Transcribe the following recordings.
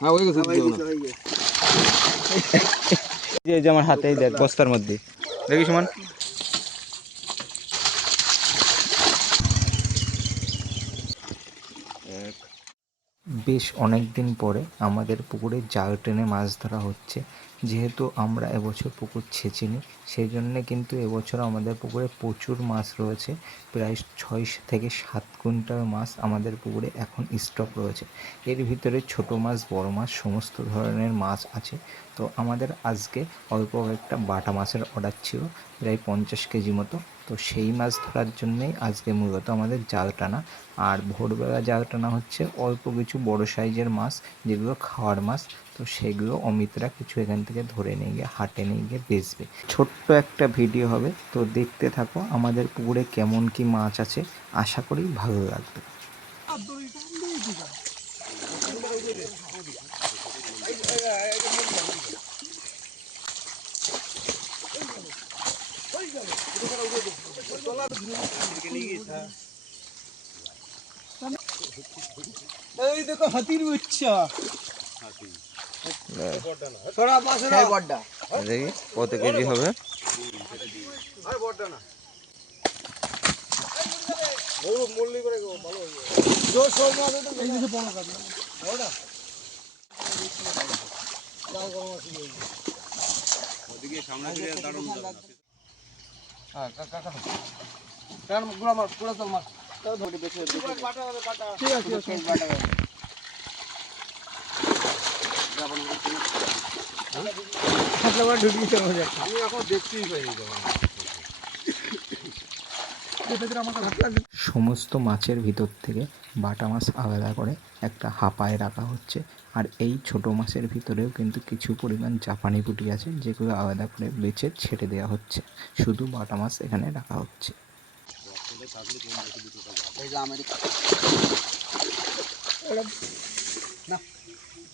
হ্যাঁ ওই যে যে আমার হাতেই দেখ বস্তার মধ্যে। দেখি সমান। বেশ অনেক দিন পরে আমাদের পুকুরে জাল টেনে মাছ ধরা হচ্ছে। যেহেতু আমরা এবছর পুকুর ছেঁচিনি সেই জন্যে কিন্তু এবছর আমাদের পুকুরে প্রচুর মাছ রয়েছে। প্রায় ছয় থেকে সাত কুইন্টাল মাছ আমাদের পুকুরে এখন স্টক রয়েছে। এর ভিতরে ছোট মাছ, বড় মাছ, সমস্ত ধরনের মাছ আছে। তো আমাদের আজকে অল্প একটা বাটা মাছের অর্ডার ছিল, প্রায় পঞ্চাশ কেজি মতো। তো সেই মাছ ধরার জন্যেই আজকে মূলত আমাদের জাল টানা। আর ভোরবেলা জাল টানা হচ্ছে অল্প কিছু বড় সাইজের মাছ, যেগুলো খাওয়ার মাছ। তো সেগুলো অমিতরা কিছু এখান থেকে ধরে নিয়ে গিয়ে হাটে নিয়ে গিয়ে বেচবে। ছোট্ট একটা ভিডিও হবে তো দেখতে থাকো আমাদের পুকুরে কেমন কি মাছ আছে আশা করি ভালো লাগবে। এই দেখো হাতির বাচ্চা। বড়টা দেখি কত কেজি হবে ঠিক আছে ঠিক আছে বাটা আমি এখন দেখতেই পাইনি সমস্ত মাছের ভিতর থেকে বাটা মাছ আলাদা করে একটা হাঁপায় রাখা হচ্ছে। আর এই ছোট মাছের ভিতরেও কিন্তু কিছু পরিমাণ জাপানি পুঁটি আছে, যেগুলো আলাদা করে বেছে ছেড়ে দেওয়া হচ্ছে। শুধু বাটা মাছ এখানে রাখা হচ্ছে।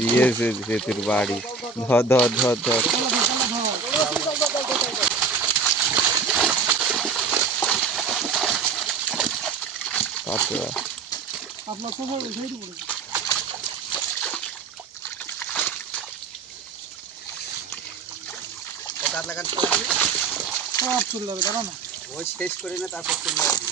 দিয়েছে সেতুর বাড়ি ধর ধর ধর ধর কাতলা আপনার সবার উঠেই পড়েছে সব চলে যাবে দাঁড়া না ওই শেষ করে না তারপর চলে যাবি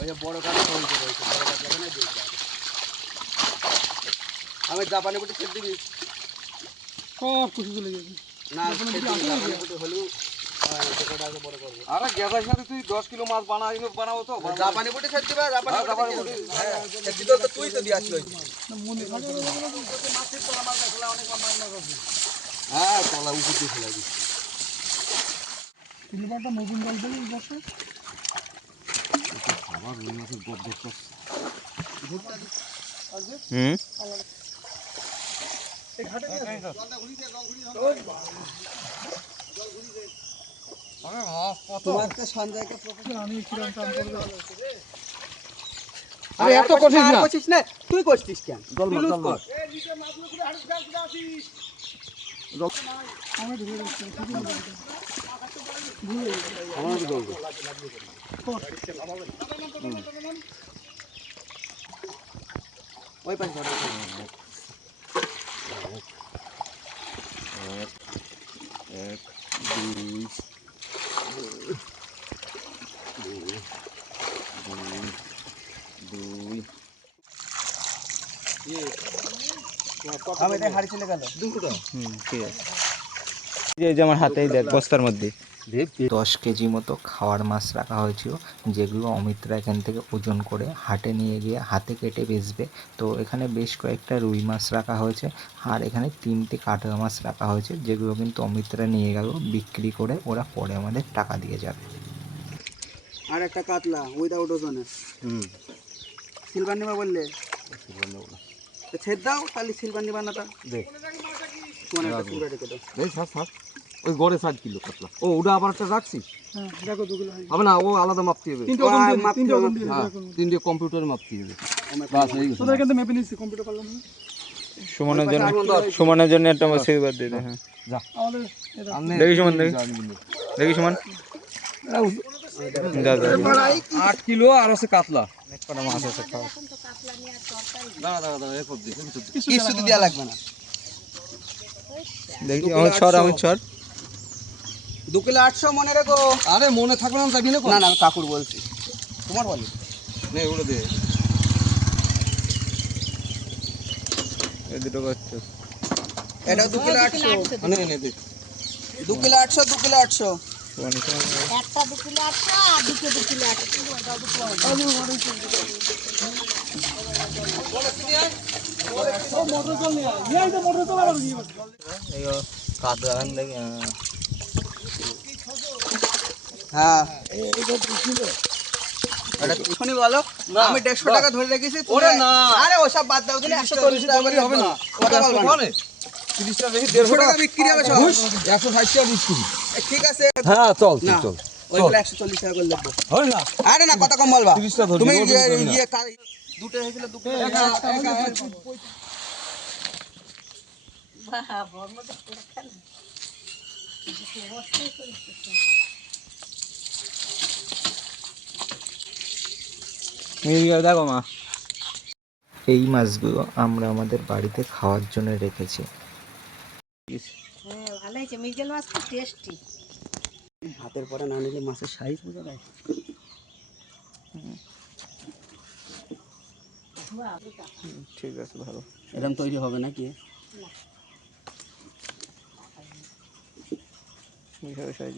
ওই যে বড় কাঠ হয়েছে রয়েছে বড় কাঠ লাগানো দিয়ে আমি জাপানি বুটি ছেড়ে দিবি সব কিছু চলে যাবে। না জাপানি বুটি হলেও আরে গ্যাসের সাথে তুই দশ কিলো মাছ বানাই বানাবো তো। জাপানি বুটি ছেড়ে দিবা জাপানি হ্যাঁ, বুটি। হ্যাঁ, তো তুই তো হ্যাঁ তলা উপর দিয়ে ফেলে দিবি তিনবারটা নতুন জল দেবে আবার রুই মাছের গপ গপ করছে হুম? তুই করছিস কেন? আমি ঢুকে যাচ্ছি আমার জল দে ওই পাশে ধরে এক দুই দুই আমি এটা হাড়ি চলে গেল হুম ঠিক আছে যে যে আমার হাতেই দেখ বস্তার মধ্যে দশ কেজি মতো খাওয়ার মাছ রাখা হয়েছিল যেগুলো অমিতরা এখান থেকে ওজন করে হাটে নিয়ে গিয়ে হাতে কেটে বেচবে। তো এখানে বেশ কয়েকটা রুই মাছ রাখা হয়েছে আর এখানে তিনটে কাতলা মাছ রাখা হয়েছে যেগুলো কিন্তু অমিতরা নিয়ে গেল বিক্রি করে ওরা পরে আমাদের টাকা দিয়ে যাবে। আর একটা কাতলা উইদাউট ওজনে হুম। সিলভার নিবা বললে? সিলভার নেব না। ছেদ দাও তাহলে সিলভার নিবা না তা। দেখ তোমার একটা সিলভার রেখে দাও। ওই গড়ে ষাট কিলো কাতলা। ও ওটা আবার একটা রাখছিস হবে না ও আলাদা মাপতে হবে। হ্যাঁ তিনটে কম্পিউটার মাপতে হবে। বাস সুমনের জন্য সুমনের জন্য একটা দিয়ে দে হ্যাঁ। দেখি সুমন দেখি। সুমন। আট কিলো আর আছে কাতলা। অনেক মাছ আছে খাও। দাঁড়া দাঁড়া দাঁড়া এরপর দে কিছু দেওয়া লাগবে না। দেখি আমার ছড় আমার ছড়। দু কিলো আটশো মনে রেখো। আরে মনে থাকবে না যাবি না না কাকুর বলছি। তোমার বলি। নে ওটা দে। এই দুটো করছ। এটা দু কিলো আটশো। নে নে দে। দু কিলো আটশো দু কিলো আটশো। একটা দু কিলো আটশো আর দুটো দু কিলো আটশো। এই কাদা আন দেখি হ্যাঁ। এখনই বলো? আমি দেড়শো টাকা ধরে রেখেছি তুমি- ওরে না। আরে ওসব বাদ দাও দিলে একশো চল্লিশ টাকা করে হবে না। কথা বলব না। তিরিশ টাকা বেশি দেড়শো টাকা বিক্রি হবে সব। একশো ষাট টাকা বিক্রি। এ, ঠিক আছে। হ্যাঁ চল না চল ওইগুলো একশো চল্লিশ টাকা করে লিখব হয় না। আরে না কথা কম বলবা। তিরিশটা ধরবি, তুমি ইয়ে-। ইয়ে কার- দুটো হয়েছিল দুটো একা দেখো মা। এই মাছগুলো আমরা আমাদের বাড়িতে খাওয়ার জন্য রেখেছি। হ্যাঁ ভালো হয়েছে। মৃগেল মাছ খুব টেস্টি হাতের পরে না নিলে মাছের সাইজ বোঝা যায়। ঠিক আছে ভালো। এরকম তৈরি হবে নাকি? মিশাবে সাইজ